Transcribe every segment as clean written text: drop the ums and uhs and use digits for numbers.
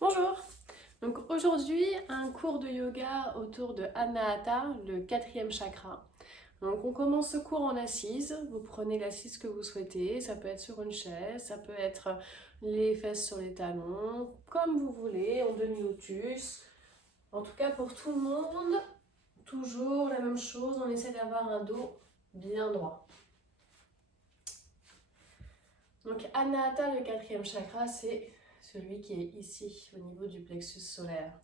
Bonjour! Donc aujourd'hui, un cours de yoga autour de Anahata, le quatrième chakra. Donc on commence ce cours en assise. Vous prenez l'assise que vous souhaitez. Ça peut être sur une chaise, ça peut être les fesses sur les talons, comme vous voulez, en demi-lotus. En tout cas pour tout le monde, toujours la même chose. On essaie d'avoir un dos bien droit. Donc Anahata, le quatrième chakra, c'est celui qui est ici, au niveau du plexus solaire.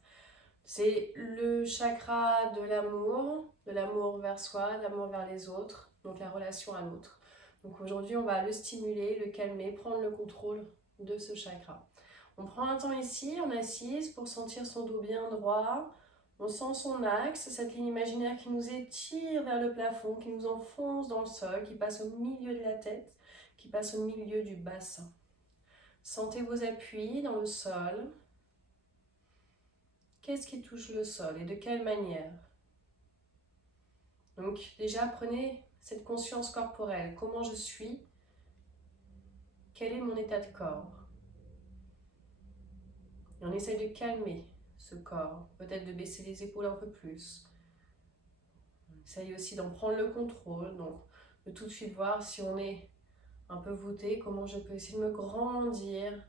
C'est le chakra de l'amour vers soi, de l'amour vers les autres, donc la relation à l'autre. Donc aujourd'hui, on va le stimuler, le calmer, prendre le contrôle de ce chakra. On prend un temps ici, en assise, pour sentir son dos bien droit. On sent son axe, cette ligne imaginaire qui nous étire vers le plafond, qui nous enfonce dans le sol, qui passe au milieu de la tête, qui passe au milieu du bassin. Sentez vos appuis dans le sol. Qu'est-ce qui touche le sol et de quelle manière? Donc déjà, prenez cette conscience corporelle. Comment je suis? Quel est mon état de corps? Et on essaye de calmer ce corps. Peut-être de baisser les épaules un peu plus. On essaye aussi d'en prendre le contrôle. Donc de tout de suite voir si on est un peu voûté, comment je peux essayer de me grandir.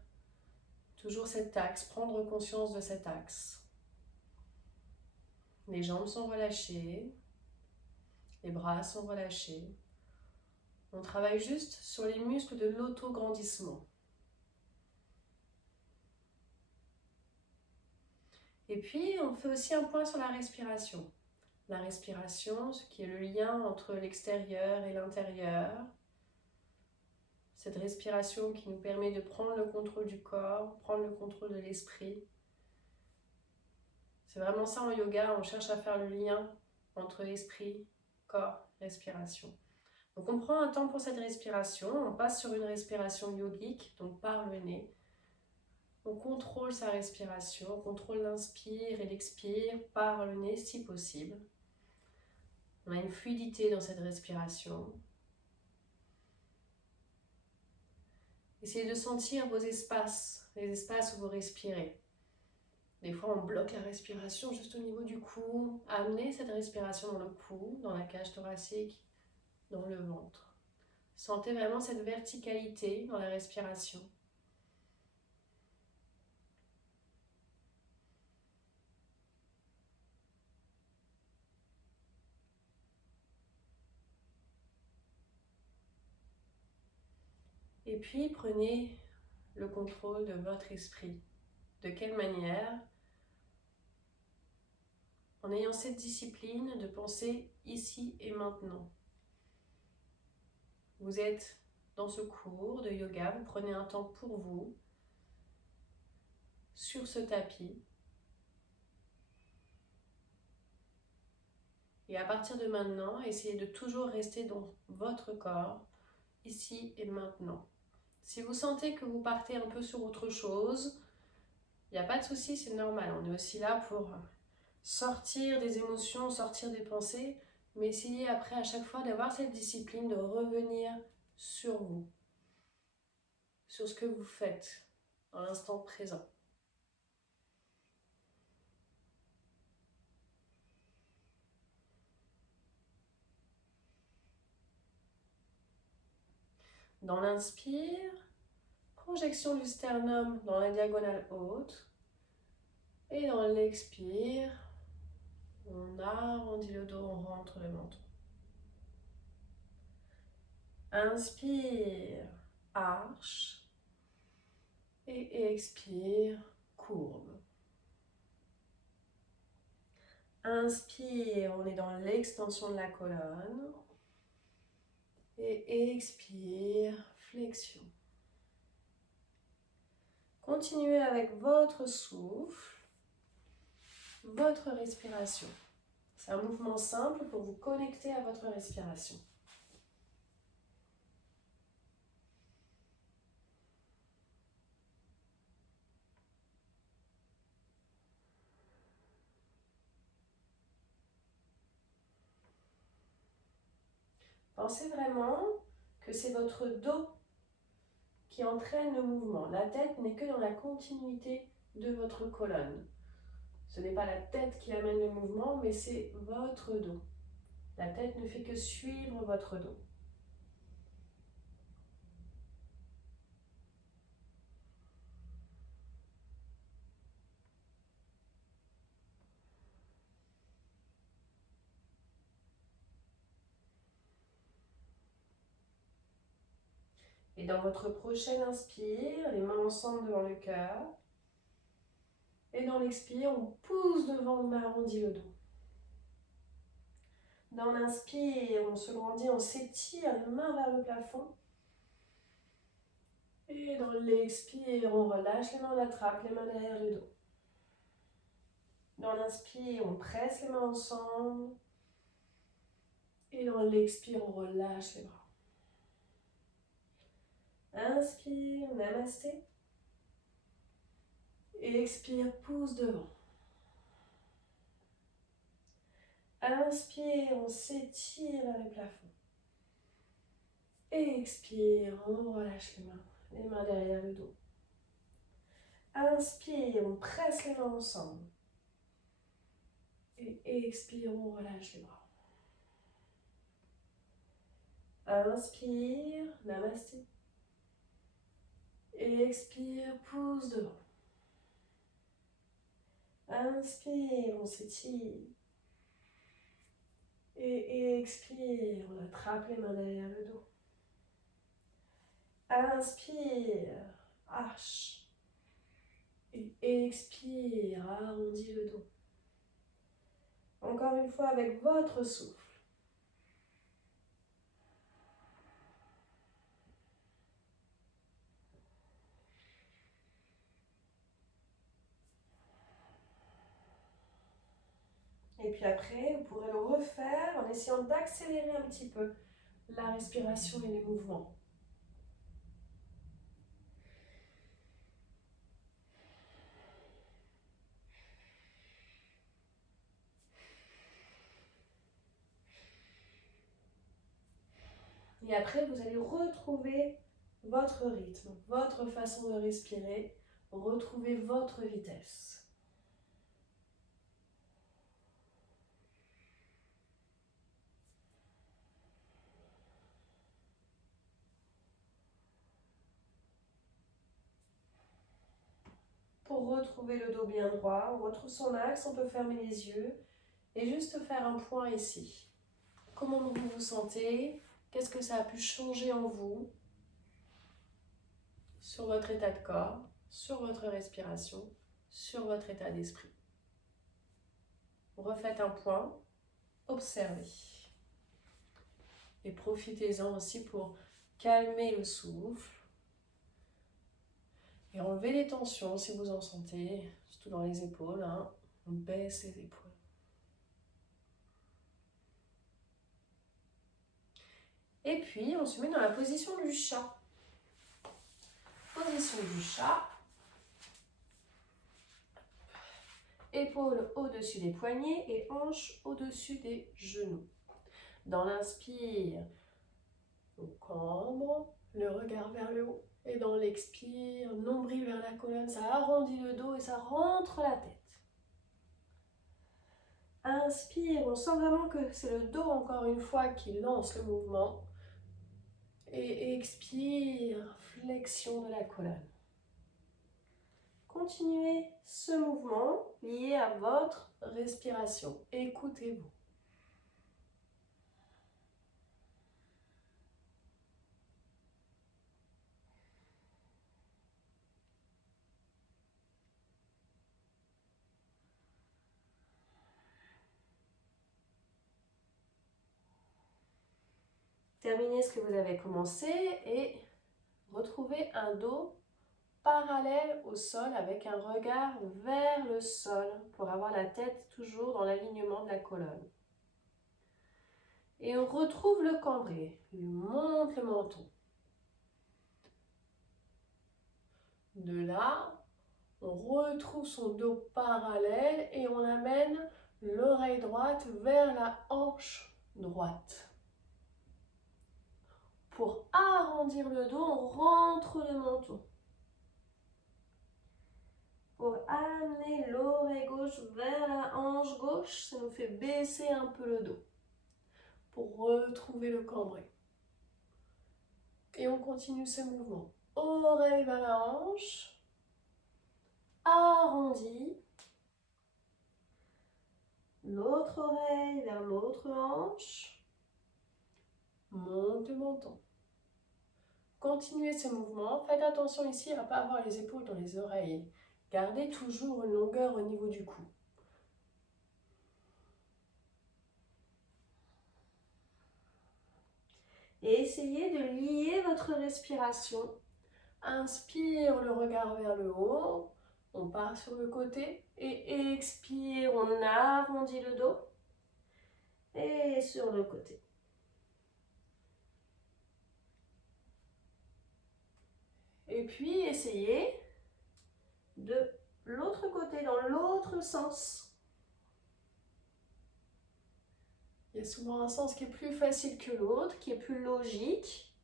Toujours cet axe, prendre conscience de cet axe. Les jambes sont relâchées. Les bras sont relâchés. On travaille juste sur les muscles de l'auto-grandissement. Et puis, on fait aussi un point sur la respiration. La respiration, ce qui est le lien entre l'extérieur et l'intérieur. Cette respiration qui nous permet de prendre le contrôle du corps, prendre le contrôle de l'esprit. C'est vraiment ça en yoga, on cherche à faire le lien entre esprit, corps, respiration. Donc on prend un temps pour cette respiration, on passe sur une respiration yogique, donc par le nez. On contrôle sa respiration, on contrôle l'inspire et l'expire par le nez si possible. On a une fluidité dans cette respiration. Essayez de sentir vos espaces, les espaces où vous respirez. Des fois, on bloque la respiration juste au niveau du cou. Amenez cette respiration dans le cou, dans la cage thoracique, dans le ventre. Sentez vraiment cette verticalité dans la respiration. Et puis, prenez le contrôle de votre esprit. De quelle manière? En ayant cette discipline de penser ici et maintenant. Vous êtes dans ce cours de yoga, vous prenez un temps pour vous, sur ce tapis. Et à partir de maintenant, essayez de toujours rester dans votre corps, ici et maintenant. Si vous sentez que vous partez un peu sur autre chose, il n'y a pas de souci, c'est normal. On est aussi là pour sortir des émotions, sortir des pensées, mais essayez après à chaque fois d'avoir cette discipline de revenir sur vous, sur ce que vous faites dans l'instant présent. Dans l'inspire, projection du sternum dans la diagonale haute. Et dans l'expire, on arrondit le dos, on rentre le menton. Inspire, arche. Et expire, courbe. Inspire, on est dans l'extension de la colonne. Et expire, flexion. Continuez avec votre souffle, votre respiration. C'est un mouvement simple pour vous connecter à votre respiration. Pensez vraiment que c'est votre dos qui entraîne le mouvement. La tête n'est que dans la continuité de votre colonne. Ce n'est pas la tête qui amène le mouvement, mais c'est votre dos. La tête ne fait que suivre votre dos. Et dans votre prochaine inspire, les mains ensemble devant le cœur. Et dans l'expire, on pousse devant, on arrondit le dos. Dans l'inspire, on se grandit, on s'étire les mains vers le plafond. Et dans l'expire, on relâche les mains, on attrape les mains derrière le dos. Dans l'inspire, on presse les mains ensemble. Et dans l'expire, on relâche les bras. Inspire, namasté. Et expire, pousse devant. Inspire, on s'étire vers le plafond. Et expire, on relâche les mains derrière le dos. Inspire, on presse les mains ensemble. Et expire, on relâche les bras. Inspire, namasté. Et expire, pousse devant. Inspire, on s'étire. Et expire, on attrape les mains derrière le dos. Inspire, arche. Et expire, arrondis le dos. Encore une fois avec votre souffle. Et puis après, vous pourrez le refaire en essayant d'accélérer un petit peu la respiration et les mouvements. Et après, vous allez retrouver votre rythme, votre façon de respirer, retrouver votre vitesse. Pour retrouver le dos bien droit, on retrouve son axe, on peut fermer les yeux et juste faire un point ici. Comment vous vous sentez? Qu'est-ce que ça a pu changer en vous? Sur votre état de corps, sur votre respiration, sur votre état d'esprit. Refaites un point, observez. Et profitez-en aussi pour calmer le souffle. Et enlevez les tensions si vous en sentez, surtout dans les épaules. On baisse les épaules. Et puis, on se met dans la position du chat. Position du chat. Épaules au-dessus des poignets et hanches au-dessus des genoux. Dans l'inspire, on cambre, le regard vers le haut. Et dans l'expire, nombril vers la colonne, ça arrondit le dos et ça rentre la tête. Inspire, on sent vraiment que c'est le dos encore une fois qui lance le mouvement. Et expire, flexion de la colonne. Continuez ce mouvement lié à votre respiration. Écoutez-vous. Terminez ce que vous avez commencé et retrouvez un dos parallèle au sol avec un regard vers le sol pour avoir la tête toujours dans l'alignement de la colonne. Et on retrouve le cambré, on monte le menton. De là, on retrouve son dos parallèle et on amène l'oreille droite vers la hanche droite. Pour arrondir le dos, on rentre le menton. Pour poignet gauche vers la hanche gauche. Ça nous fait baisser un peu le dos pour retrouver le cambré. Et on continue ce mouvement. Oreille vers la hanche. Arrondi. L'autre oreille vers l'autre hanche. Monte le menton. Continuez ce mouvement. Faites attention ici à ne pas avoir les épaules dans les oreilles. Gardez toujours une longueur au niveau du cou. Et essayez de lier votre respiration. Inspire, le regard vers le haut. On part sur le côté. Et expire, on arrondit le dos. Et sur le côté. Et puis, essayez de l'autre côté, dans l'autre sens. Il y a souvent un sens qui est plus facile que l'autre, qui est plus logique.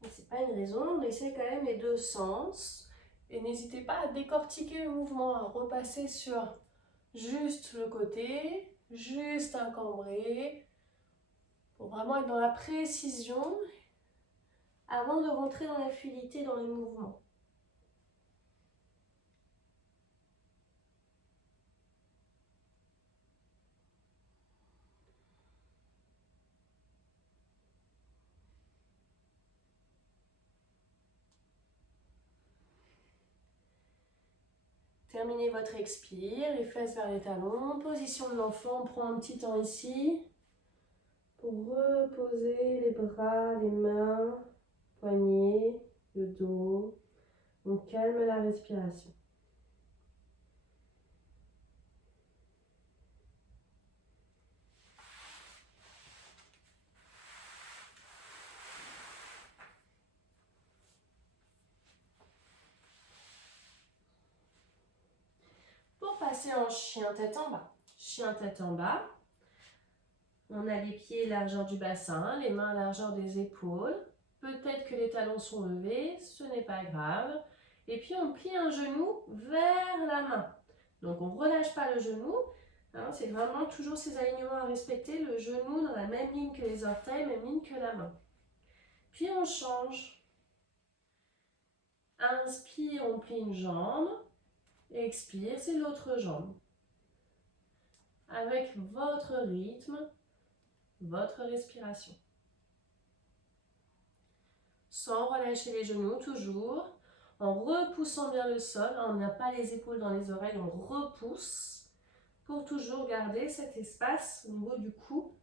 Mais ce n'est pas une raison, on essaie quand même les deux sens. Et n'hésitez pas à décortiquer le mouvement, à repasser sur juste le côté, juste un cambré, pour vraiment être dans la précision avant de rentrer dans la fluidité dans les mouvements. Terminez votre expire, les fesses vers les talons, position de l'enfant, on prend un petit temps ici pour reposer les bras, les mains, poignets, le dos. On calme la respiration. Pour passer en chien tête en bas. Chien tête en bas. On a les pieds largeur du bassin, les mains largeur des épaules. Peut-être que les talons sont levés, ce n'est pas grave. Et puis on plie un genou vers la main. Donc on ne relâche pas le genou. Hein, c'est vraiment toujours ces alignements à respecter. Le genou dans la même ligne que les orteils, même ligne que la main. Puis on change. Inspire, on plie une jambe. Expire, c'est l'autre jambe. Avec votre rythme, votre respiration. Sans relâcher les genoux, toujours. En repoussant bien le sol. On n'a pas les épaules dans les oreilles, on repousse. Pour toujours garder cet espace au niveau du cou.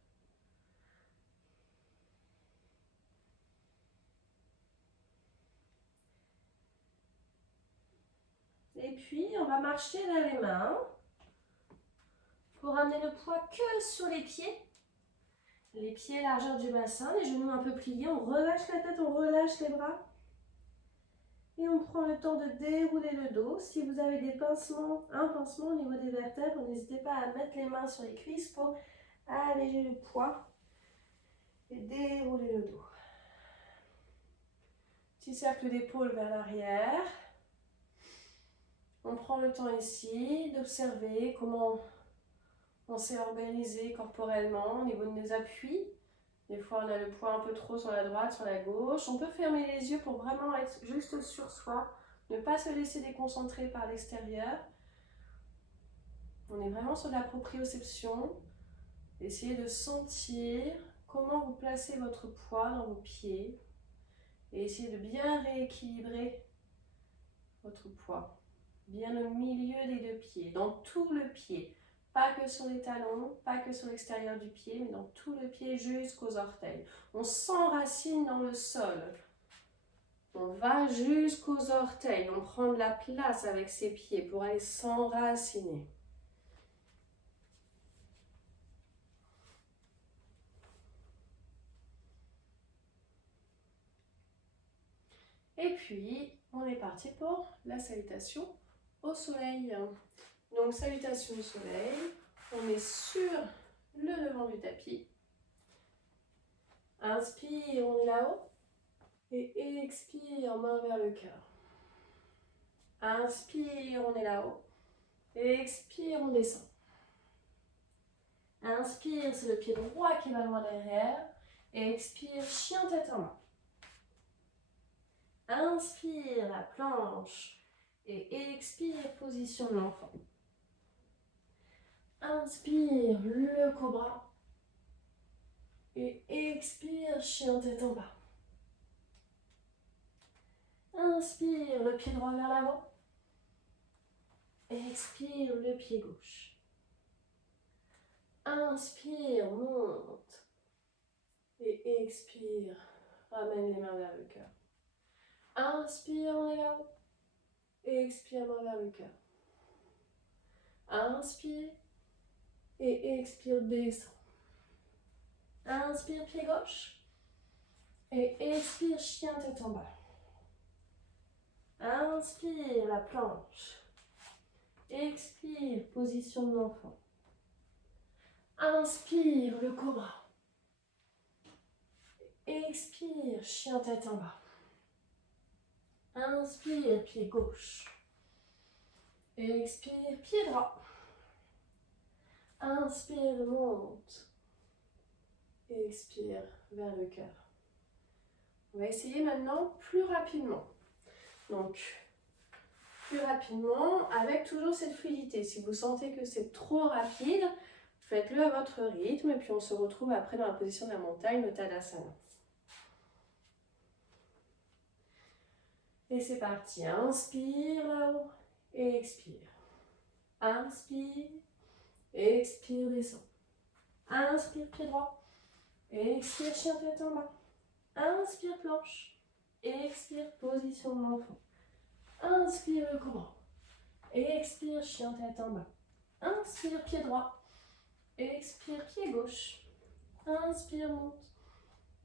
Et puis, on va marcher vers les mains pour amener le poids que sur les pieds. Les pieds largeur du bassin, les genoux un peu pliés. On relâche la tête, on relâche les bras. Et on prend le temps de dérouler le dos. Si vous avez des pincements, un pincement au niveau des vertèbres, n'hésitez pas à mettre les mains sur les cuisses pour alléger le poids et dérouler le dos. Petit cercle d'épaule vers l'arrière. On prend le temps ici d'observer comment on s'est organisé corporellement au niveau de nos appuis. Des fois, on a le poids un peu trop sur la droite, sur la gauche. On peut fermer les yeux pour vraiment être juste sur soi. Ne pas se laisser déconcentrer par l'extérieur. On est vraiment sur la proprioception. Essayez de sentir comment vous placez votre poids dans vos pieds. Et essayez de bien rééquilibrer votre poids. Bien au milieu des deux pieds, dans tout le pied. Pas que sur les talons, pas que sur l'extérieur du pied, mais dans tout le pied jusqu'aux orteils. On s'enracine dans le sol. On va jusqu'aux orteils. On prend de la place avec ses pieds pour aller s'enraciner. Et puis, on est parti pour la salutation au soleil. Donc, salutation au soleil. On est sur le devant du tapis. Inspire, on est là-haut. Et expire, main vers le cœur. Inspire, on est là-haut. Expire, on descend. Inspire, c'est le pied droit qui va loin derrière. Expire, chien tête en bas. Inspire, la planche. Et expire, position de l'enfant. Inspire, le cobra. Et expire, chien tête en bas. Inspire, le pied droit vers l'avant. Expire, le pied gauche. Inspire, monte. Et expire, ramène les mains vers le cœur. Inspire, on est là-haut. Expire, main vers le cœur. Inspire. Et expire, descend. Inspire, pied gauche. Et expire, chien tête en bas. Inspire, la planche. Expire, position de l'enfant. Inspire, le cobra. Expire, chien tête en bas. Inspire, pied gauche. Expire, pied droit. Inspire, monte. Expire, vers le cœur. On va essayer maintenant plus rapidement. Donc, plus rapidement, avec toujours cette fluidité. Si vous sentez que c'est trop rapide, faites-le à votre rythme et puis on se retrouve après dans la position de la montagne, le Tadasana. Et c'est parti. Inspire là-haut et expire. Inspire, expire, descend. Inspire, pied droit. Expire, chien tête en bas. Inspire, planche. Expire, position de l'enfant. Inspire, le cobra. Expire, chien tête en bas. Inspire, pied droit. Expire, pied gauche. Inspire, monte.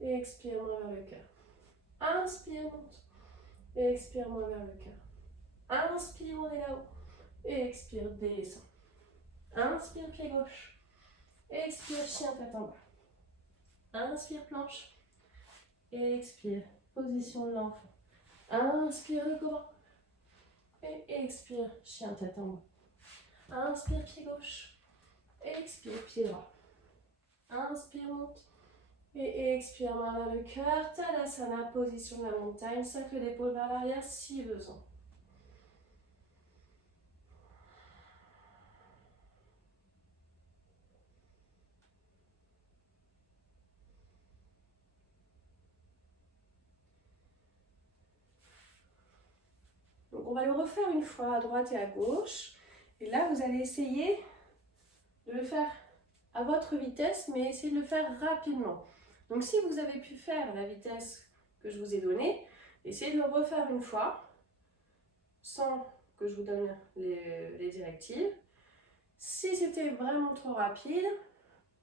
Expire, main vers le cœur. Inspire, monte. Expire, main vers le cœur. Inspire, on est là-haut. Expire, descend. Inspire, pied gauche. Expire, chien tête en bas. Inspire, planche. Expire, position de l'enfant. Inspire, le cobra. Et expire, chien tête en bas. Inspire, pied gauche. Expire, pied droit. Inspire, monte. Et expire, main vers le cœur. Tadasana, position de la montagne. Cercle d'épaule vers l'arrière si besoin. Donc on va le refaire une fois à droite et à gauche. Et là, vous allez essayer de le faire à votre vitesse, mais essayez de le faire rapidement. Donc si vous avez pu faire la vitesse que je vous ai donnée, essayez de le refaire une fois, sans que je vous donne les directives. Si c'était vraiment trop rapide,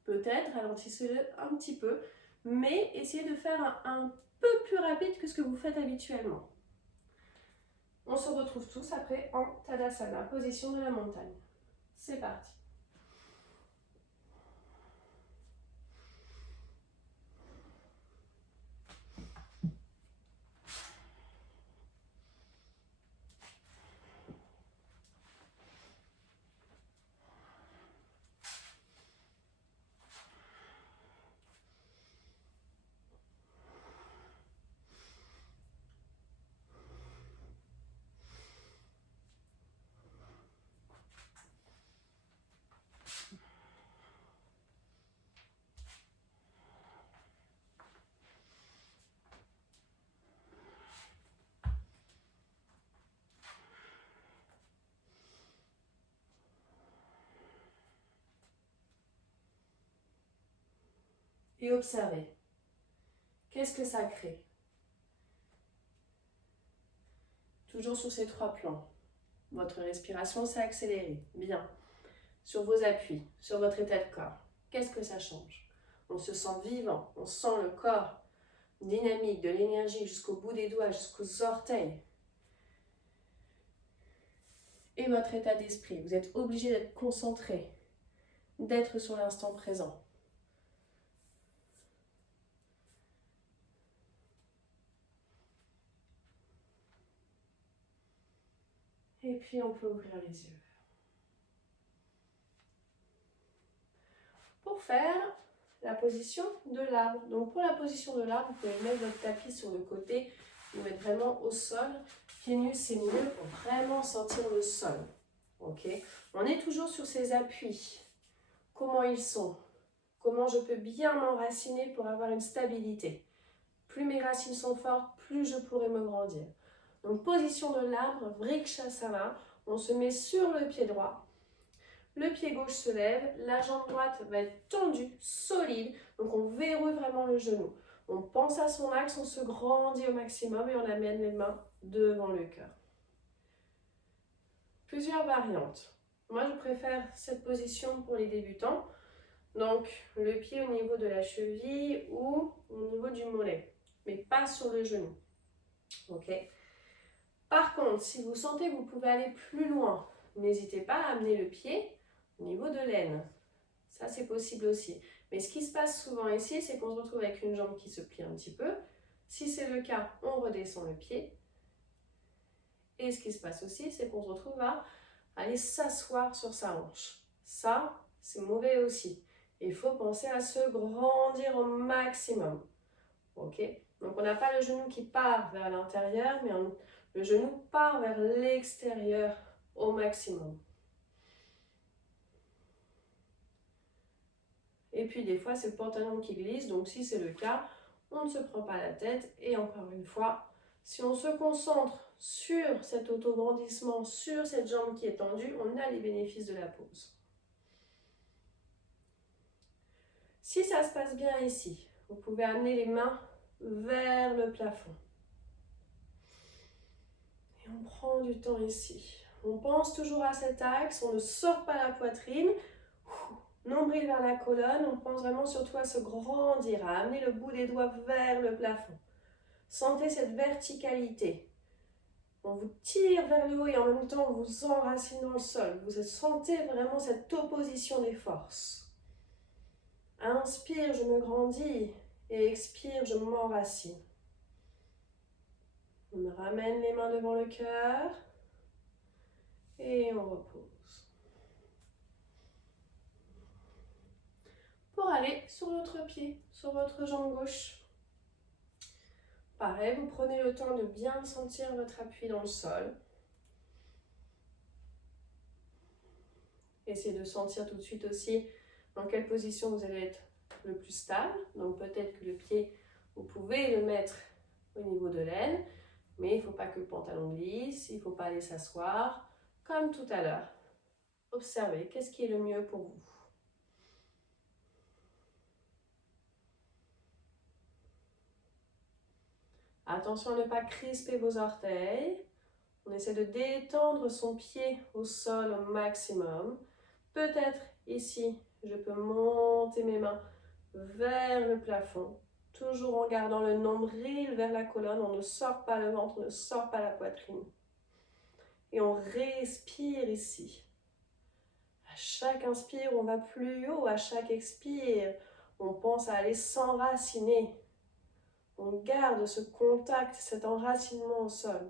peut-être ralentissez-le un petit peu, mais essayez de faire un peu plus rapide que ce que vous faites habituellement. On se retrouve tous après en Tadasana, position de la montagne. C'est parti. Et observez. Qu'est-ce que ça crée? Toujours sur ces trois plans. Votre respiration s'est accélérée. Bien. Sur vos appuis, sur votre état de corps. Qu'est-ce que ça change? On se sent vivant. On sent le corps dynamique, de l'énergie jusqu'au bout des doigts, jusqu'aux orteils. Et votre état d'esprit. Vous êtes obligé d'être concentré, d'être sur l'instant présent. Et puis on peut ouvrir les yeux. pour faire la position de l'arbre. Donc pour la position de l'arbre, vous pouvez mettre votre tapis sur le côté, vous mettre vraiment au sol. Pieds nus, c'est mieux pour vraiment sentir le sol. Ok? On est toujours sur ces appuis. Comment ils sont? Comment je peux bien m'enraciner pour avoir une stabilité? Plus mes racines sont fortes, plus je pourrai me grandir. Donc position de l'arbre, Vrikshasana, on se met sur le pied droit. Le pied gauche se lève, la jambe droite va être tendue, solide, donc on verrouille vraiment le genou. On pense à son axe, on se grandit au maximum et on amène les mains devant le cœur. Plusieurs variantes. Moi, je préfère cette position pour les débutants. Donc, le pied au niveau de la cheville ou au niveau du mollet, mais pas sur le genou. Ok? Par contre, si vous sentez que vous pouvez aller plus loin, n'hésitez pas à amener le pied au niveau de l'aine. Ça, c'est possible aussi. Mais ce qui se passe souvent ici, c'est qu'on se retrouve avec une jambe qui se plie un petit peu. Si c'est le cas, on redescend le pied. Et ce qui se passe aussi, c'est qu'on se retrouve à aller s'asseoir sur sa hanche. Ça, c'est mauvais aussi. Il faut penser à se grandir au maximum. Ok? Donc, on n'a pas le genou qui part vers l'intérieur, mais le genou part vers l'extérieur au maximum. Et puis des fois c'est le pantalon qui glisse, donc si c'est le cas, on ne se prend pas la tête. Et encore une fois, si on se concentre sur cet autograndissement, sur cette jambe qui est tendue, on a les bénéfices de la pose. Si ça se passe bien ici, vous pouvez amener les mains vers le plafond. Et on prend du temps ici. On pense toujours à cet axe, on ne sort pas la poitrine. Nombril vers la colonne, on pense vraiment surtout à se grandir, à amener le bout des doigts vers le plafond. Sentez cette verticalité. On vous tire vers le haut et en même temps on vous enracine dans le sol. Vous sentez vraiment cette opposition des forces. Inspire, je me grandis et expire, je m'enracine. On ramène les mains devant le cœur et on repose. Pour aller sur l'autre pied, sur votre jambe gauche. Pareil, vous prenez le temps de bien sentir votre appui dans le sol. Essayez de sentir tout de suite aussi dans quelle position vous allez être le plus stable. Donc peut-être que le pied, vous pouvez le mettre au niveau de l'aine, mais il ne faut pas que le pantalon glisse, il ne faut pas aller s'asseoir. Comme tout à l'heure, observez qu'est-ce qui est le mieux pour vous. Attention à ne pas crisper vos orteils. On essaie de détendre son pied au sol au maximum. Peut-être ici, je peux monter mes mains vers le plafond, toujours en gardant le nombril vers la colonne. On ne sort pas le ventre, on ne sort pas la poitrine. Et on respire ici. À chaque inspire, on va plus haut. À chaque expire, on pense à aller s'enraciner. On garde ce contact, cet enracinement au sol.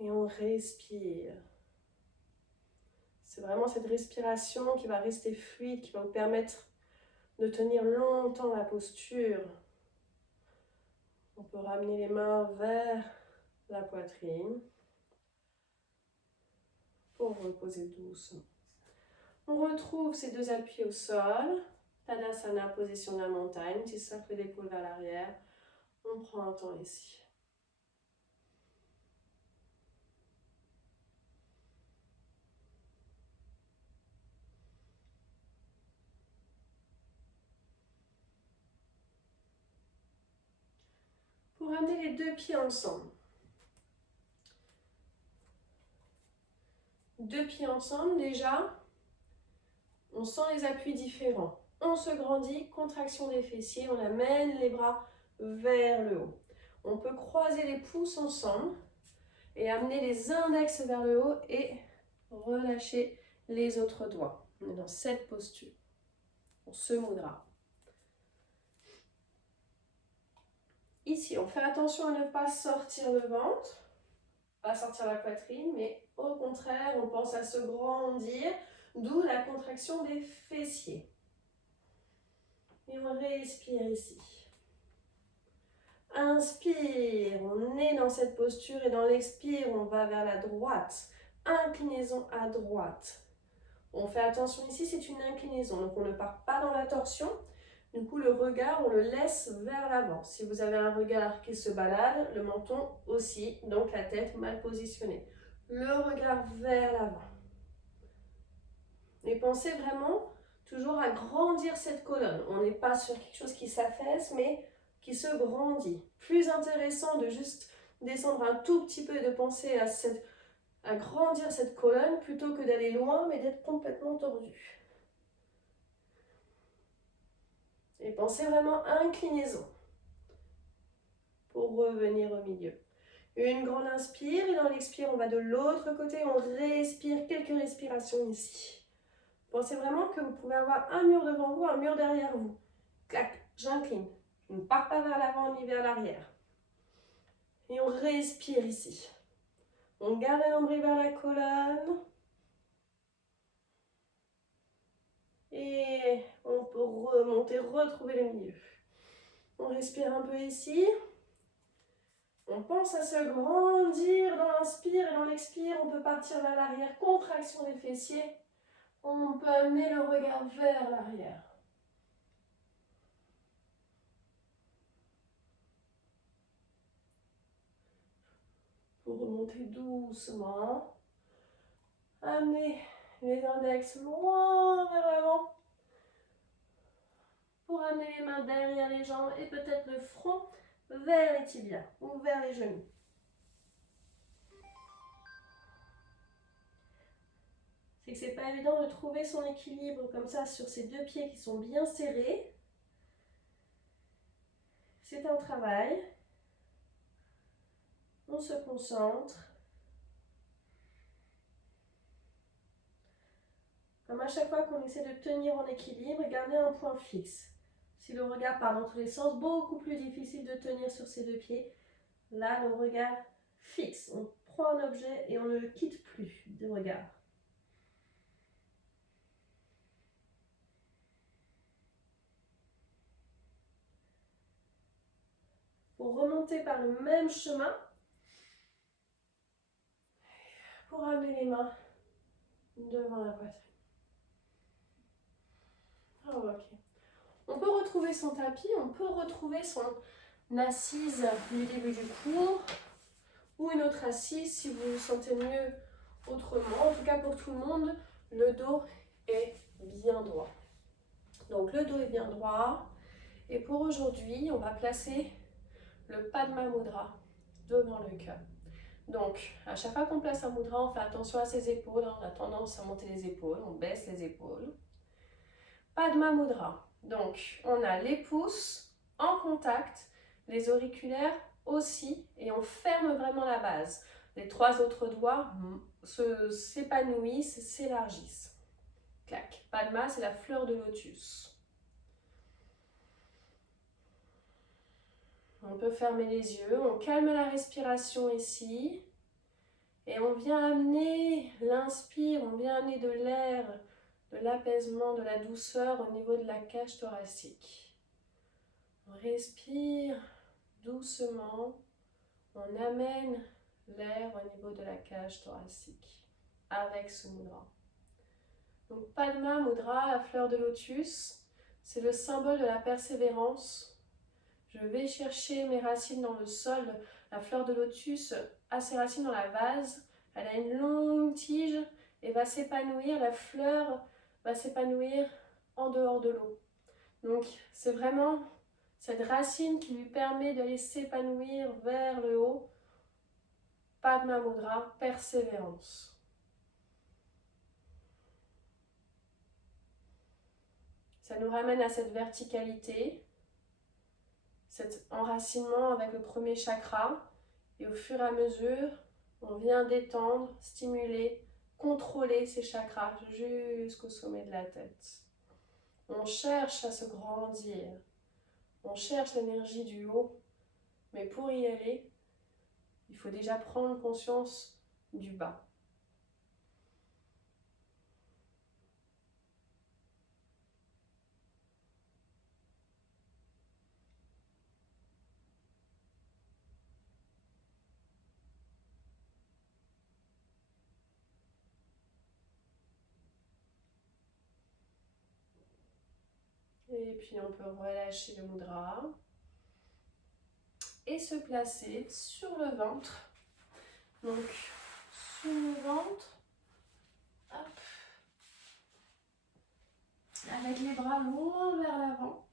Et on respire. C'est vraiment cette respiration qui va rester fluide, qui va vous permettre de tenir longtemps la posture. On peut ramener les mains vers la poitrine pour reposer doucement. On retrouve ces deux appuis au sol. Tadasana, position de la montagne, petit cercle d'épaule vers l'arrière. On prend un temps ici. Pour amener les deux pieds ensemble. Deux pieds ensemble, déjà, on sent les appuis différents. On se grandit, contraction des fessiers, on amène les bras vers le haut. On peut croiser les pouces ensemble et amener les index vers le haut et relâcher les autres doigts. On est dans cette posture. On se mudra. Ici, on fait attention à ne pas sortir le ventre, pas sortir la poitrine, mais au contraire, on pense à se grandir. d'où la contraction des fessiers. Et on respire ici. Inspire, on est dans cette posture et dans l'expire, on va vers la droite. Inclinaison à droite. On fait attention ici, c'est une inclinaison, donc on ne part pas dans la torsion. Du coup, le regard, on le laisse vers l'avant. Si vous avez un regard qui se balade, le menton aussi, donc la tête mal positionnée. Le regard vers l'avant. Et pensez vraiment toujours à grandir cette colonne. On n'est pas sur quelque chose qui s'affaisse, mais qui se grandit. Plus intéressant de juste descendre un tout petit peu et de penser à grandir cette colonne plutôt que d'aller loin, mais d'être complètement tordu. Et pensez vraiment à inclinaison pour revenir au milieu. Une grande inspire et dans l'expire, on va de l'autre côté, on respire quelques respirations ici. Pensez vraiment que vous pouvez avoir un mur devant vous, un mur derrière vous. Clac, j'incline. Je ne pars pas vers l'avant ni vers l'arrière. Et on respire ici. On garde le nombril vers la colonne. Et on peut remonter, retrouver le milieu. On respire un peu ici. On pense à se grandir dans l'inspire et dans l'expire. On peut partir vers l'arrière, contraction des fessiers. On peut amener le regard vers l'arrière. Pour remonter doucement. Amenez les index loin vers l'avant. Pour amener les mains derrière les jambes et peut-être le front vers les tibias ou vers les genoux. C'est que c'est pas évident de trouver son équilibre comme ça sur ces deux pieds qui sont bien serrés. C'est un travail. On se concentre. Comme à chaque fois qu'on essaie de tenir en équilibre, gardez un point fixe. Si le regard part dans tous les sens, beaucoup plus difficile de tenir sur ces deux pieds. Là, le regard fixe. On prend un objet et on ne le quitte plus du regard. Pour remonter par le même chemin, pour amener les mains devant la poitrine. Oh, ok. On peut retrouver son tapis, on peut retrouver son assise du début du cours ou une autre assise si vous vous sentez mieux autrement. En tout cas pour tout le monde, le dos est bien droit. Donc le dos est bien droit. Et pour aujourd'hui, on va placer le Padma Mudra devant le cœur. Donc, à chaque fois qu'on place un mudra, on fait attention à ses épaules. On a tendance à monter les épaules, on baisse les épaules. Padma Mudra. Donc, on a les pouces en contact, les auriculaires aussi, et on ferme vraiment la base. Les trois autres doigts s'épanouissent, s'élargissent. Clac. Padma, c'est la fleur de lotus. On peut fermer les yeux, on calme la respiration ici. Et on vient amener l'inspire, on vient amener de l'air, de l'apaisement, de la douceur au niveau de la cage thoracique. On respire doucement, on amène l'air au niveau de la cage thoracique avec ce mudra. Donc Padma Mudra, la fleur de lotus, c'est le symbole de la persévérance. Je vais chercher mes racines dans le sol. La fleur de lotus a ses racines dans la vase. Elle a une longue tige et va s'épanouir. La fleur va s'épanouir en dehors de l'eau. Donc c'est vraiment cette racine qui lui permet d'aller s'épanouir vers le haut. Padma Mudra, persévérance. Ça nous ramène à cette verticalité. Cet enracinement avec le premier chakra et au fur et à mesure, on vient détendre, stimuler, contrôler ces chakras jusqu'au sommet de la tête. On cherche à se grandir, on cherche l'énergie du haut, mais pour y aller, il faut déjà prendre conscience du bas. Et puis on peut relâcher le mudra. Et se placer sur le ventre. Donc, sur le ventre. Hop. Avec les bras loin vers l'avant.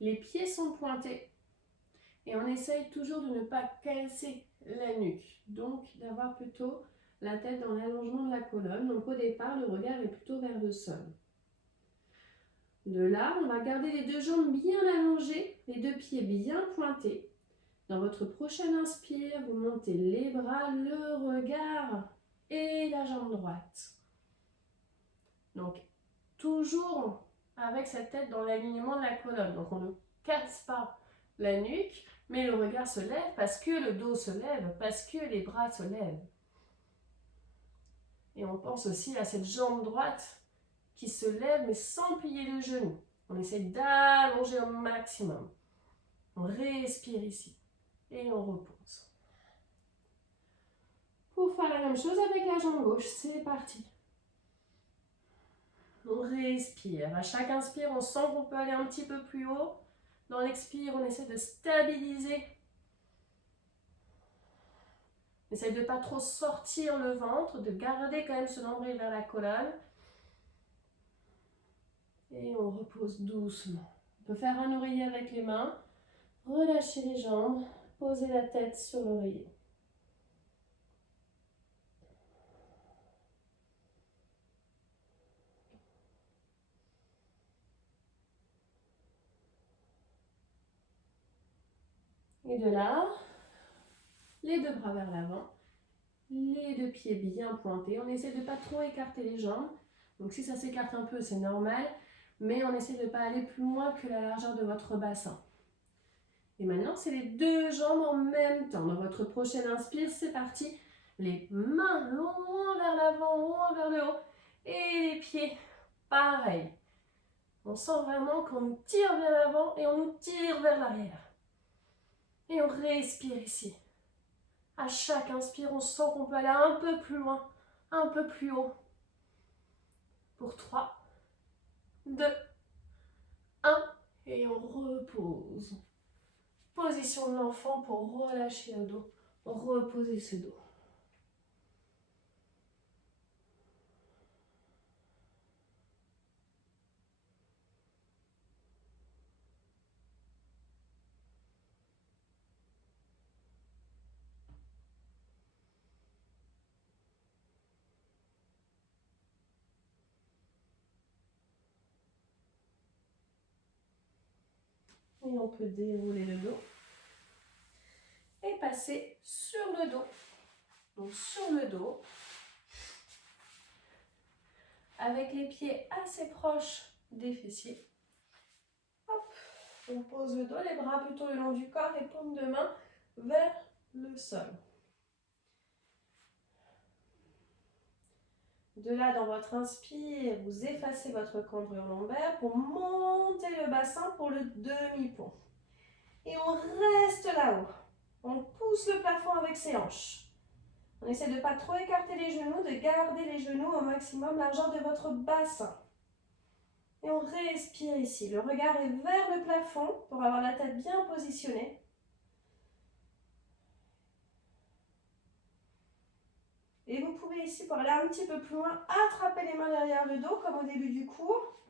Les pieds sont pointés. Et on essaye toujours de ne pas casser la nuque. Donc, d'avoir plutôt la tête dans l'allongement de la colonne. Donc, au départ, le regard est plutôt vers le sol. De là, on va garder les deux jambes bien allongées, les deux pieds bien pointés. Dans votre prochaine inspire, vous montez les bras, le regard et la jambe droite. Donc, toujours avec cette tête dans l'alignement de la colonne. Donc, on ne casse pas la nuque, mais le regard se lève parce que le dos se lève, parce que les bras se lèvent. Et on pense aussi à cette jambe droite qui se lève mais sans plier le genou. On essaie d'allonger au maximum. On respire ici et on repose. Pour faire la même chose avec la jambe gauche, c'est parti. On respire. À chaque inspire, on sent qu'on peut aller un petit peu plus haut. Dans l'expire, on essaie de stabiliser. On essaie de ne pas trop sortir le ventre, de garder quand même ce nombril vers la colonne. Et on repose doucement. On peut faire un oreiller avec les mains. Relâchez les jambes. Posez la tête sur l'oreiller. Et de là, les deux bras vers l'avant. Les deux pieds bien pointés. On essaie de ne pas trop écarter les jambes. Donc si ça s'écarte un peu, c'est normal. Mais on essaie de ne pas aller plus loin que la largeur de votre bassin. Et maintenant, c'est les deux jambes en même temps. Dans votre prochaine inspire, c'est parti. Les mains loin vers l'avant, loin vers le haut. Et les pieds, pareil. On sent vraiment qu'on nous tire vers l'avant et on nous tire vers l'arrière. Et on respire ici. À chaque inspire, on sent qu'on peut aller un peu plus loin, un peu plus haut. Pour 3, 2, 1. Et on repose. Position de l'enfant pour relâcher le dos. Reposer ce dos. Et on peut dérouler le dos. Et passer sur le dos. Donc sur le dos. Avec les pieds assez proches des fessiers. Hop, on pose le dos, les bras plutôt le long du corps et paume de main vers le sol. De là, dans votre inspire, vous effacez votre cambrure lombaire pour monter le bassin pour le demi-pont. Et on reste là-haut. On pousse le plafond avec ses hanches. On essaie de ne pas trop écarter les genoux, de garder les genoux au maximum largeur de votre bassin. Et on respire ici. Le regard est vers le plafond pour avoir la tête bien positionnée. Et vous pouvez ici, pour aller un petit peu plus loin, attraper les mains derrière le dos, comme au début du cours.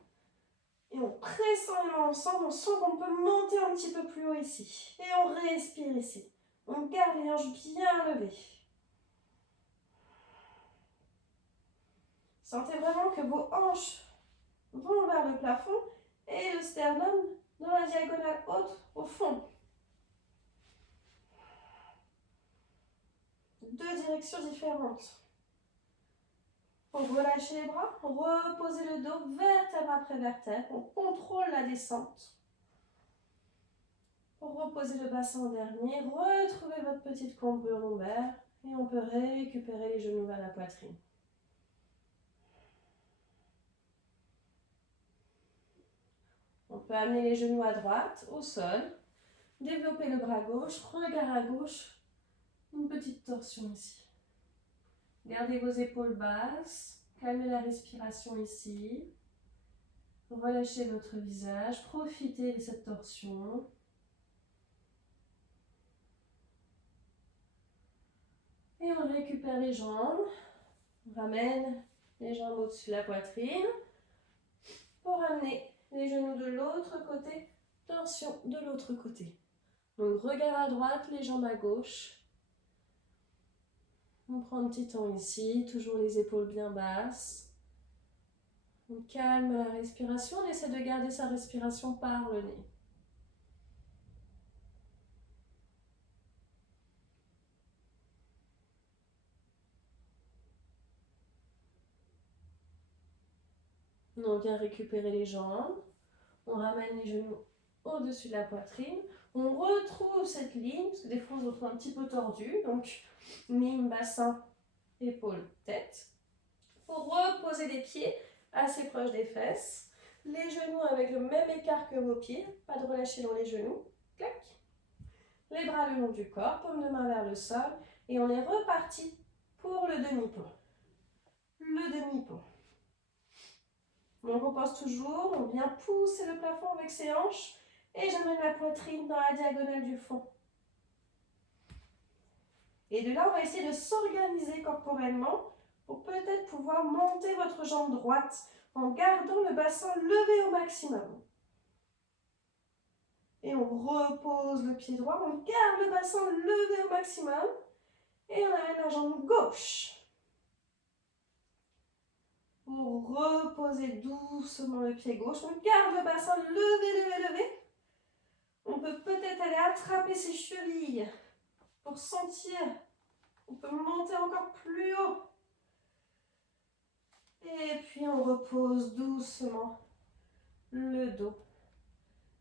Et en pressant les mains ensemble, on sent qu'on peut monter un petit peu plus haut ici. Et on respire ici. On garde les hanches bien levées. Sentez vraiment que vos hanches vont vers le plafond et le sternum dans la diagonale haute au fond. Deux directions différentes. Pour relâcher les bras, reposez le dos vertèbre après vertèbre. On contrôle la descente. Pour reposer le bassin en dernier, retrouvez votre petite cambrure lombaire et on peut récupérer les genoux vers la poitrine. On peut amener les genoux à droite, au sol, développer le bras gauche, regard à gauche, une petite torsion ici. Gardez vos épaules basses, calmez la respiration ici. Relâchez votre visage, profitez de cette torsion. Et on récupère les jambes. On ramène les jambes au-dessus de la poitrine. Pour amener les genoux de l'autre côté, torsion de l'autre côté. Donc regard à droite, les jambes à gauche. On prend un petit temps ici, toujours les épaules bien basses. On calme la respiration, on essaie de garder sa respiration par le nez. On vient récupérer les jambes, on ramène les genoux au-dessus de la poitrine, on retrouve cette ligne, parce que des fois on se retrouve un petit peu tordu, donc mime, bassin, épaules, tête. Pour reposer les pieds assez proches des fesses, les genoux avec le même écart que vos pieds, pas de relâcher dans les genoux, clac. Les bras le long du corps, paume de main vers le sol, et on est reparti pour le demi-pont. Le demi-pont. On repose toujours, on vient pousser le plafond avec ses hanches et j'amène la poitrine dans la diagonale du fond. Et de là, on va essayer de s'organiser corporellement pour peut-être pouvoir monter votre jambe droite en gardant le bassin levé au maximum. Et on repose le pied droit, on garde le bassin levé au maximum et on amène la jambe gauche. Pour reposer doucement le pied gauche, on garde le bassin levé, levé, levé. On peut peut-être aller attraper ses chevilles pour sentir. On peut monter encore plus haut. Et puis on repose doucement le dos,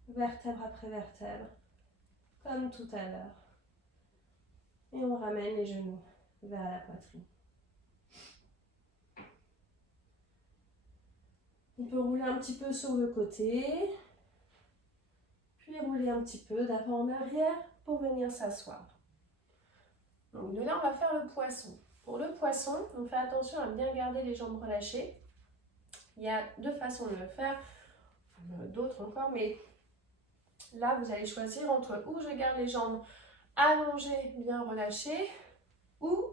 vertèbre après vertèbre, comme tout à l'heure. Et on ramène les genoux vers la poitrine. On peut rouler un petit peu sur le côté, puis rouler un petit peu d'avant en arrière pour venir s'asseoir. Donc de là, on va faire le poisson. Pour le poisson, on fait attention à bien garder les jambes relâchées. Il y a deux façons de le faire, d'autres encore, mais là, vous allez choisir entre où je garde les jambes allongées, bien relâchées, ou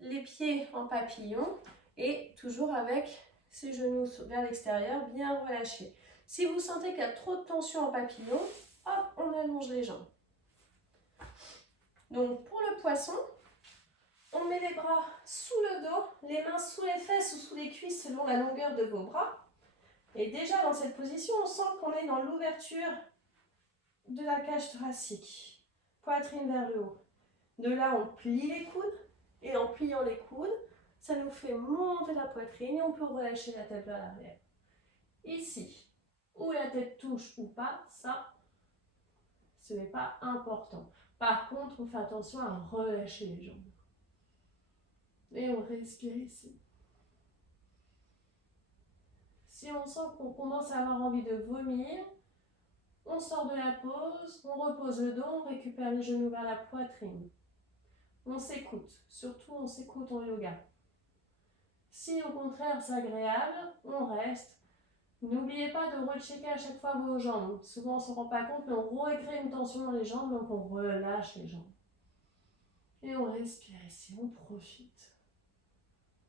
les pieds en papillon et toujours avec ses genoux vers l'extérieur, bien relâchés. Si vous sentez qu'il y a trop de tension en papillon, hop, on allonge les jambes. Donc pour le poisson, on met les bras sous le dos, les mains sous les fesses ou sous les cuisses selon la longueur de vos bras. Et déjà dans cette position, on sent qu'on est dans l'ouverture de la cage thoracique. Poitrine vers le haut. De là, on plie les coudes. Et en pliant les coudes, ça nous fait monter la poitrine et on peut relâcher la tête vers l'arrière. Ici, où la tête touche ou pas, ça, ce n'est pas important. Par contre, on fait attention à relâcher les jambes. Et on respire ici. Si on sent qu'on commence à avoir envie de vomir, on sort de la pause, on repose le dos, on récupère les genoux vers la poitrine. On s'écoute, surtout on s'écoute en yoga. Si au contraire c'est agréable, on reste. N'oubliez pas de rechecker à chaque fois vos jambes. Souvent on ne se rend pas compte, mais on recrée une tension dans les jambes, donc on relâche les jambes. Et on respire ici, on profite.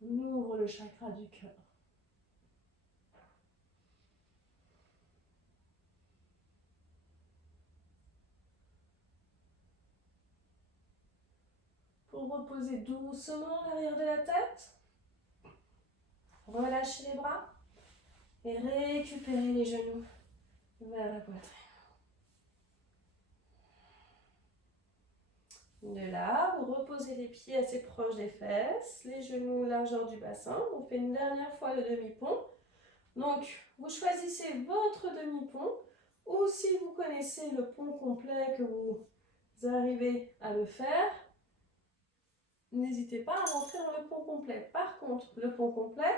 On ouvre le chakra du cœur. Pour reposer doucement l'arrière de la tête, relâchez les bras et récupérez les genoux vers la poitrine. De là, vous reposez les pieds assez proches des fesses, les genoux largeur du bassin. On fait une dernière fois le demi-pont. Donc, vous choisissez votre demi-pont ou si vous connaissez le pont complet que vous arrivez à le faire, n'hésitez pas à rentrer dans le pont complet. Par contre, le pont complet,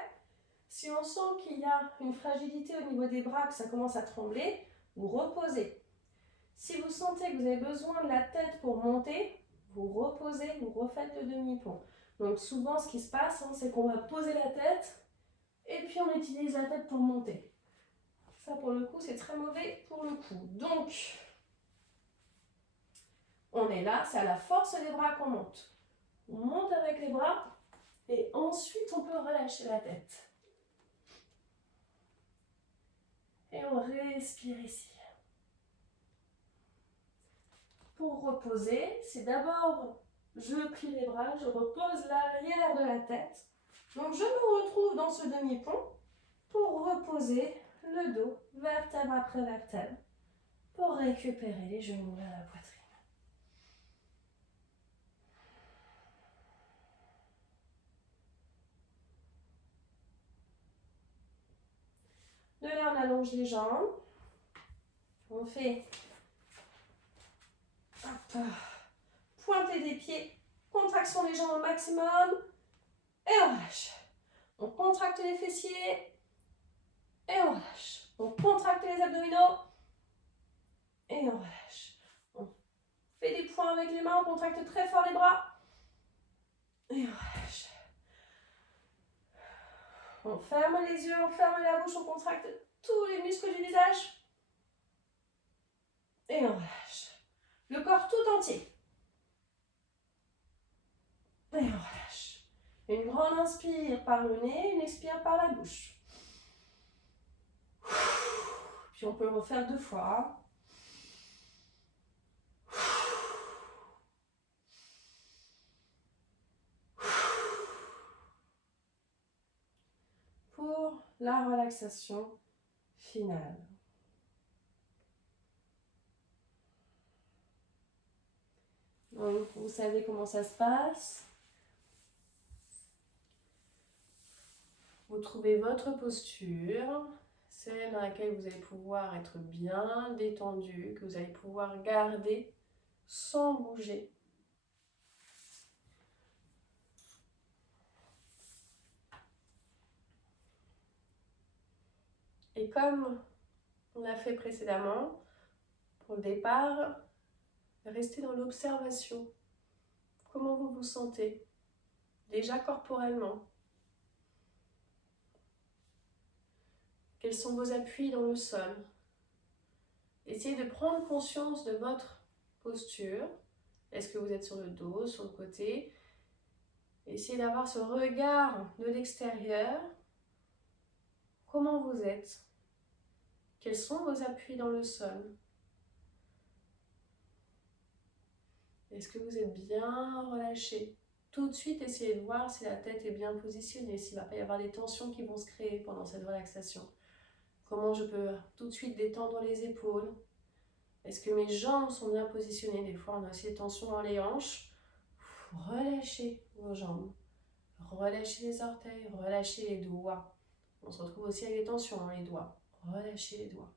si on sent qu'il y a une fragilité au niveau des bras, que ça commence à trembler, vous reposez. Si vous sentez que vous avez besoin de la tête pour monter, vous reposez, vous refaites le demi-pont. Donc souvent, ce qui se passe, c'est qu'on va poser la tête et puis on utilise la tête pour monter. Ça, pour le coup, c'est très mauvais pour le cou. Donc, on est là, c'est à la force des bras qu'on monte. On monte avec les bras et ensuite, on peut relâcher la tête. Et on respire ici. Pour reposer, c'est d'abord, je plie les bras, je repose l'arrière de la tête. Donc, je me retrouve dans ce demi-pont pour reposer le dos, vertèbre après vertèbre, pour récupérer les genoux vers la poitrine. De là, on allonge les jambes. On fait pointer des pieds, contraction des jambes au maximum, et on relâche. On contracte les fessiers, et on relâche. On contracte les abdominaux, et on relâche. On fait des points avec les mains, on contracte très fort les bras, et on relâche. On ferme les yeux, on ferme la bouche, on contracte tous les muscles du visage, et on relâche. Le corps tout entier. Et on relâche. Une grande inspire par le nez, une expire par la bouche. Puis on peut le refaire 2 fois. Pour la relaxation finale. Donc, vous savez comment ça se passe. Vous trouvez votre posture, celle dans laquelle vous allez pouvoir être bien détendu, que vous allez pouvoir garder sans bouger. Et comme on a fait précédemment, pour le départ, restez dans l'observation. Comment vous vous sentez, déjà corporellement. Quels sont vos appuis dans le sol? Essayez de prendre conscience de votre posture. Est-ce que vous êtes sur le dos, sur le côté? Essayez d'avoir ce regard de l'extérieur. Comment vous êtes? Quels sont vos appuis dans le sol? Est-ce que vous êtes bien relâché? Tout de suite, essayez de voir si la tête est bien positionnée, s'il ne va pas y avoir des tensions qui vont se créer pendant cette relaxation. Comment je peux tout de suite détendre les épaules? Est-ce que mes jambes sont bien positionnées? Des fois, on a aussi des tensions dans les hanches. Relâchez vos jambes. Relâchez les orteils, relâchez les doigts. On se retrouve aussi avec des tensions dans les doigts. Relâchez les doigts.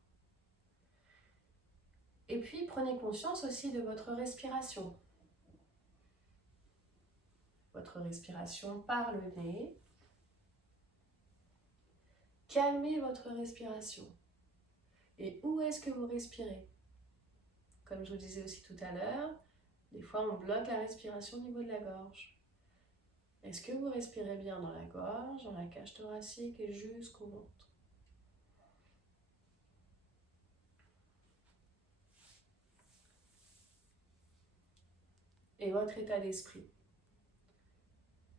Et puis, prenez conscience aussi de votre respiration. Votre respiration par le nez. Calmez votre respiration. Et où est-ce que vous respirez? Comme je vous disais aussi tout à l'heure, des fois on bloque la respiration au niveau de la gorge. Est-ce que vous respirez bien dans la gorge, dans la cage thoracique et jusqu'au ventre? Et votre état d'esprit.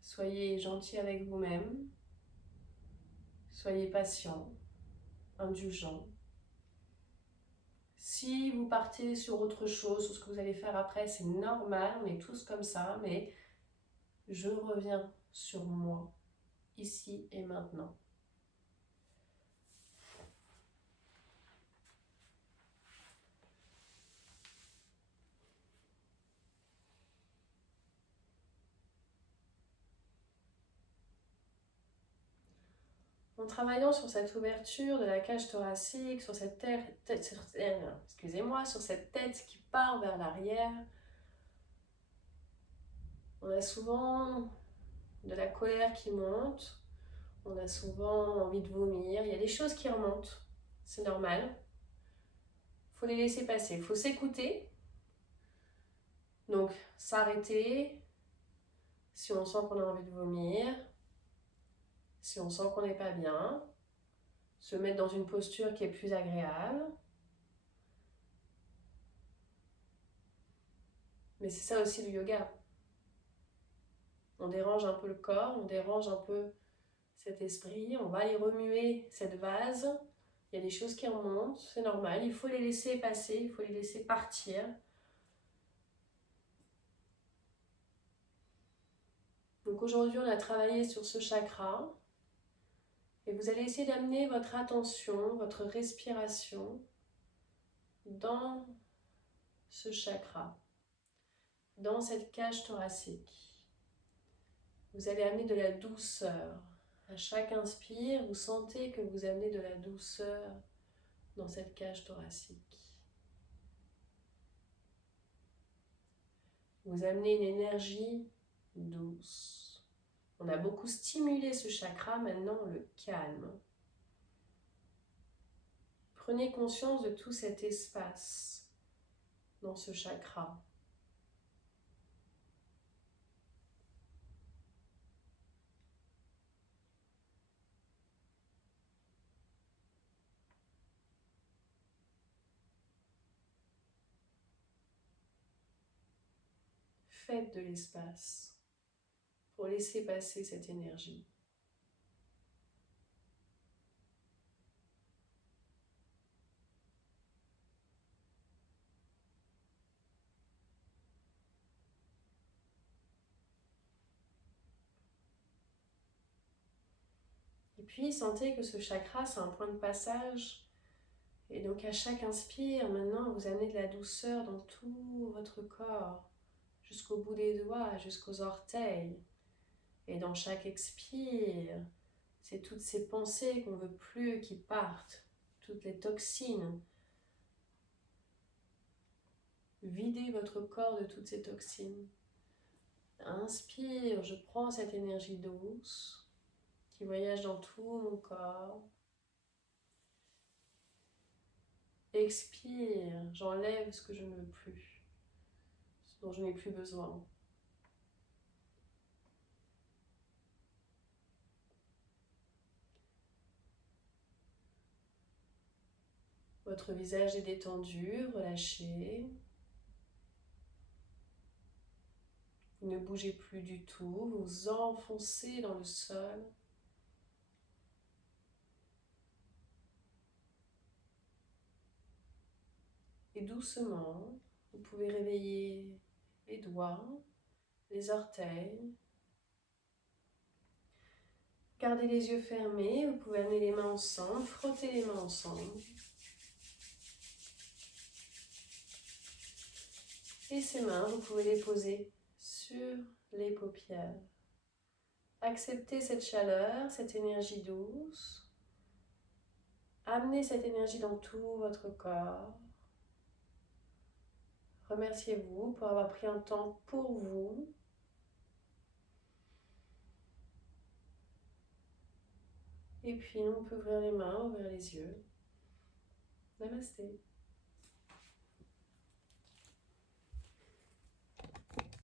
Soyez gentil avec vous-même. Soyez patient, indulgent. Si vous partez sur autre chose, sur ce que vous allez faire après, c'est normal, on est tous comme ça, mais je reviens sur moi, ici et maintenant. En travaillant sur cette ouverture de la cage thoracique, sur cette sur cette tête qui part vers l'arrière, on a souvent de la colère qui monte, on a souvent envie de vomir, il y a des choses qui remontent, c'est normal. Il faut les laisser passer, il faut s'écouter, donc s'arrêter si on sent qu'on a envie de vomir, si on sent qu'on n'est pas bien. se mettre dans une posture qui est plus agréable. Mais c'est ça aussi le yoga. On dérange un peu le corps, on dérange un peu cet esprit, on va aller remuer cette vase. Il y a des choses qui remontent, c'est normal, il faut les laisser passer, il faut les laisser partir. Donc aujourd'hui, on a travaillé sur ce chakra et vous allez essayer d'amener votre attention, votre respiration dans ce chakra, dans cette cage thoracique. Vous allez amener de la douceur. À chaque inspire, vous sentez que vous amenez de la douceur dans cette cage thoracique. Vous amenez une énergie douce. On a beaucoup stimulé ce chakra, maintenant on le calme. Prenez conscience de tout cet espace dans ce chakra. Faites de l'espace pour laisser passer cette énergie. Et puis sentez que ce chakra, c'est un point de passage. Et donc à chaque inspire, maintenant vous amenez de la douceur dans tout votre corps, jusqu'au bout des doigts, jusqu'aux orteils. Et dans chaque expire, c'est toutes ces pensées qu'on ne veut plus qui partent, toutes les toxines. Videz votre corps de toutes ces toxines. Inspire, je prends cette énergie douce qui voyage dans tout mon corps. Expire, j'enlève ce que je ne veux plus, ce dont je n'ai plus besoin. Votre visage est détendu, relâché. Vous ne bougez plus du tout, vous vous enfoncez dans le sol. Et doucement, vous pouvez réveiller les doigts, les orteils. Gardez les yeux fermés, vous pouvez amener les mains ensemble, frotter les mains ensemble. Et ces mains, vous pouvez les poser sur les paupières. Acceptez cette chaleur, cette énergie douce. Amenez cette énergie dans tout votre corps. Remerciez-vous pour avoir pris un temps pour vous. Et puis on peut ouvrir les mains, ouvrir les yeux. Namasté.